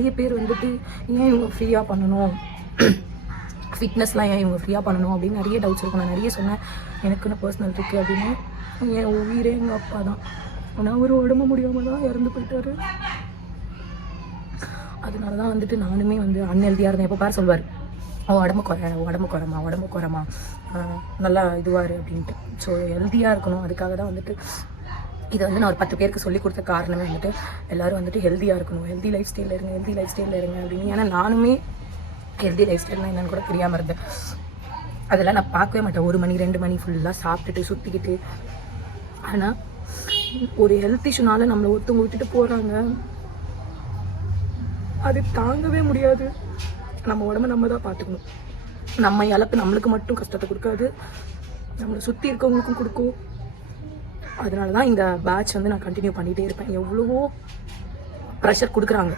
நிறைய பேர் வந்துட்டு ஏன் இவங்க ஃப்ரீயாக பண்ணணும், ஃபிட்னஸ்லாம் ஏன் இவங்க ஃப்ரீயாக பண்ணணும் அப்படின்னு நிறைய டவுட்ஸ் இருக்கும். நான் நிறைய சொன்னேன் எனக்குன்னு பர்சனல் இருக்குது அப்படின்னு. என் உயிரே எங்கள் அப்பா தான். ஆனால் அவர் உடம்பு முடியாமல் தான் இறந்து போயிட்டாரு. அதனால தான் வந்துட்டு நானுமே வந்து அன்ஹெல்தியாக இருந்தேன். எப்போ பாரு சொல்வார், உடம்பு குறைமா நல்லா இதுவாரு அப்படின்ட்டு. ஸோ ஹெல்த்தியாக இருக்கணும். அதுக்காக தான் வந்துட்டு இதை வந்து நான் ஒரு 10 பேருக்கு சொல்லி கொடுத்த காரணமே வந்துட்டு எல்லோரும் வந்துட்டு ஹெல்த்தியாக இருக்கணும், ஹெல்தி லைஃப் ஸ்டைலில் இருங்க அப்படின்னு. ஏன்னா நானுமே ஹெல்தி லைஃப் ஸ்டைல்னால் என்னென்னு கூட தெரியாமல் இருந்தேன். அதெல்லாம் நான் பார்க்கவே மாட்டேன். 1 மணி 2 மணி ஃபுல்லாக சாப்பிட்டுட்டு சுற்றிக்கிட்டு. ஆனால் ஒரு ஹெல்த் இஷ்யூனால நம்மளை ஒருத்தவங்க விட்டுட்டு போகிறாங்க, அது தாங்கவே முடியாது. நம்ம உடம்ப நம்ம தான் பார்த்துக்கணும். நம்ம இழப்பு நம்மளுக்கு மட்டும் கஷ்டத்தை கொடுக்காது, நம்மளை சுற்றி இருக்கவங்களுக்கும் கொடுக்கும். அதனால தான் இந்த பேட்ச் வந்து நான் கண்டினியூ பண்ணிகிட்டே இருப்பேன். எவ்வளவோ ப்ரெஷர் கொடுக்குறாங்க.